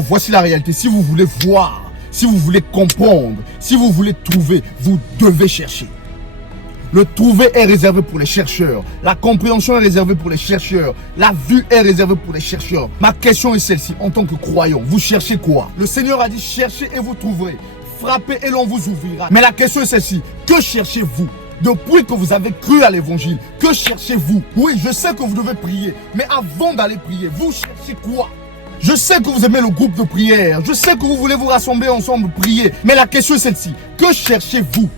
Voici la réalité. Si vous voulez voir, si vous voulez comprendre, si vous voulez trouver, vous devez chercher. Le trouver est réservé pour les chercheurs. La compréhension est réservée pour les chercheurs. La vue est réservée pour les chercheurs. Ma question est celle-ci. En tant que croyant, vous cherchez quoi? Le Seigneur a dit cherchez et vous trouverez. Frappez et l'on vous ouvrira. Mais la question est celle-ci. Que cherchez-vous? Depuis que vous avez cru à l'évangile, que cherchez-vous? Oui, je sais que vous devez prier. Mais avant d'aller prier, vous cherchez quoi? Je sais que vous aimez le groupe de prière. Je sais que vous voulez vous rassembler ensemble, prier. Mais la question est celle-ci. Que cherchez-vous?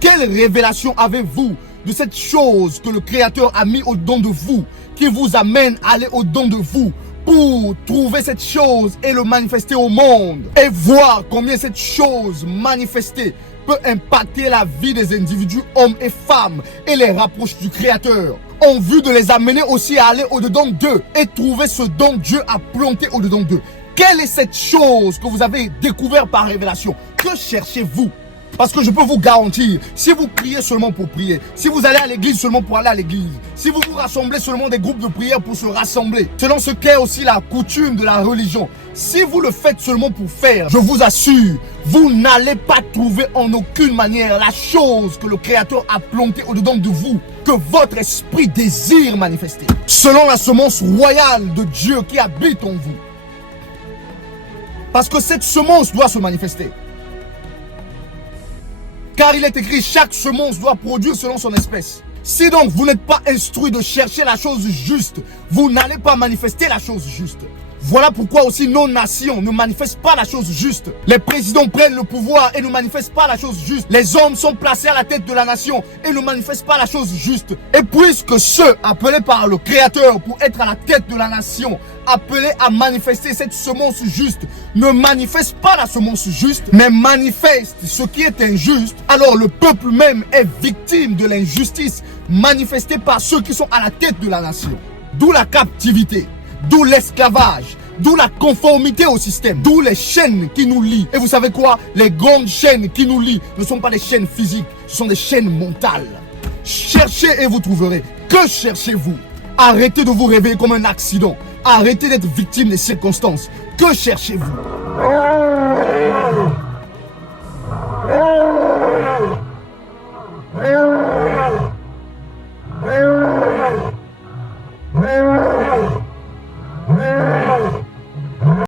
Quelle révélation avez-vous de cette chose que le Créateur a mis au-dedans de vous, qui vous amène à aller au-dedans de vous pour trouver cette chose et le manifester au monde et voir combien cette chose manifestée peut impacter la vie des individus, hommes et femmes, et les rapproche du Créateur, en vue de les amener aussi à aller au-dedans d'eux et trouver ce dont Dieu a planté au-dedans d'eux. Quelle est cette chose que vous avez découvert par révélation? Que cherchez-vous? Parce que je peux vous garantir, si vous priez seulement pour prier, si vous allez à l'église seulement pour aller à l'église, si vous vous rassemblez seulement des groupes de prière pour se rassembler, selon ce qu'est aussi la coutume de la religion, si vous le faites seulement pour faire, je vous assure, vous n'allez pas trouver en aucune manière la chose que le Créateur a plantée au-dedans de vous, que votre esprit désire manifester, selon la semence royale de Dieu qui habite en vous. Parce que cette semence doit se manifester. Car il est écrit, chaque semence doit produire selon son espèce. Si donc vous n'êtes pas instruit de chercher la chose juste, vous n'allez pas manifester la chose juste. Voilà pourquoi aussi nos nations ne manifestent pas la chose juste. Les présidents prennent le pouvoir et ne manifestent pas la chose juste. Les hommes sont placés à la tête de la nation et ne manifestent pas la chose juste. Et puisque ceux appelés par le Créateur pour être à la tête de la nation, appelés à manifester cette semence juste, ne manifestent pas la semence juste, mais manifestent ce qui est injuste, alors le peuple même est victime de l'injustice manifestée par ceux qui sont à la tête de la nation. D'où la captivité. D'où l'esclavage, d'où la conformité au système, d'où les chaînes qui nous lient. Et vous savez quoi? Les grandes chaînes qui nous lient ne sont pas des chaînes physiques, ce sont des chaînes mentales. Cherchez et vous trouverez. Que cherchez-vous? Arrêtez de vous réveiller comme un accident. Arrêtez d'être victime des circonstances. Que cherchez-vous?